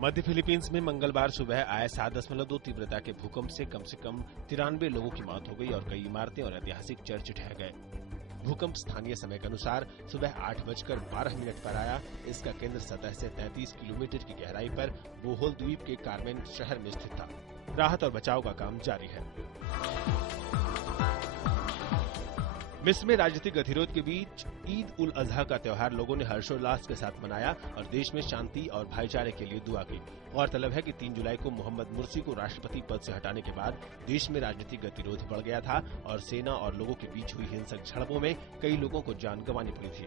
मध्य Philippines में मंगलवार सुबह आए 7.2 तीव्रता के भूकंप से कम 93 लोगों की मौत हो गई और कई इमारतें और ऐतिहासिक चर्च ढह गए। भूकंप स्थानीय समय के अनुसार सुबह 8:12 पर आया। इसका केंद्र सतह से 33 किलोमीटर की गहराई पर बोहोल द्वीप के कार्मेन शहर में स्थित था। राहत और बचाव का काम जारी है। मिस्र में राजनीतिक गतिरोध के बीच ईद उल अजहा का त्योहार लोगों ने हर्षोल्लास के साथ मनाया और देश में शांति और भाईचारे के लिए दुआ की। गौरतलब है कि 3 जुलाई को मोहम्मद मुर्सी को राष्ट्रपति पद से हटाने के बाद देश में राजनीतिक गतिरोध बढ़ गया था और सेना और लोगों के बीच हुई हिंसक झड़पों में कई लोगों को जान गंवानी पड़ी थी।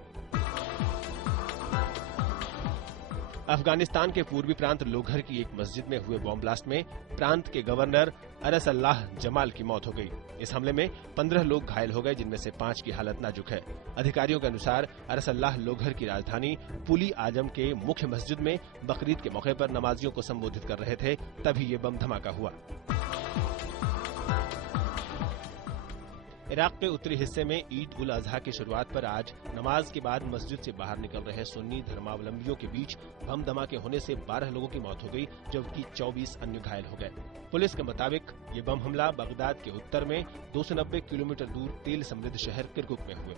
अफगानिस्तान के पूर्वी प्रांत लोघर की एक मस्जिद में हुए बॉम्ब ब्लास्ट में प्रांत के गवर्नर अरसल्लाह जमाल की मौत हो गई। इस हमले में 15 लोग घायल हो गए, जिनमें से 5 की हालत नाजुक है। अधिकारियों के अनुसार अरसल्लाह लोघर की राजधानी पुली आजम के मुख्य मस्जिद में बकरीद के मौके पर नमाजियों को संबोधित कर रहे थे, तभी ये बम धमाका हुआ। इराक के उत्तरी हिस्से में ईद उल अजहा की शुरुआत पर आज नमाज के बाद मस्जिद से बाहर निकल रहे सुन्नी धर्मावलंबियों के बीच बम धमाके होने से 12 लोगों की मौत हो गई, जबकि 24 अन्य घायल हो गए। पुलिस के मुताबिक ये बम हमला बगदाद के उत्तर में 290 किलोमीटर दूर तेल समृद्ध शहर किरकुक में हुए।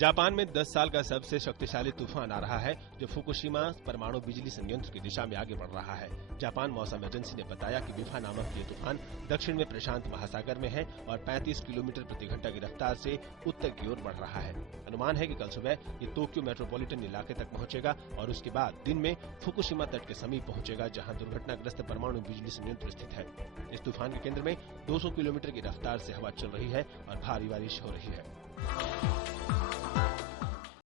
जापान में 10 साल का सबसे शक्तिशाली तूफान आ रहा है, जो फुकुशिमा परमाणु बिजली संयंत्र की दिशा में आगे बढ़ रहा है। जापान मौसम एजेंसी ने बताया कि बिफा नामक ये तूफान दक्षिण में प्रशांत महासागर में है और 35 किलोमीटर प्रति घंटा की रफ्तार से उत्तर की ओर बढ़ रहा है। अनुमान है कि कल सुबह ये टोक्यो मेट्रोपॉलिटन इलाके तक पहुंचेगा और उसके बाद दिन में फुकुशिमा तट के समीप पहुंचेगा, जहां दुर्घटनाग्रस्त परमाणु बिजली संयंत्र स्थित है। इस तूफान के केंद्र में 200 किलोमीटर की रफ्तार से हवा चल रही है और भारी बारिश हो रही है।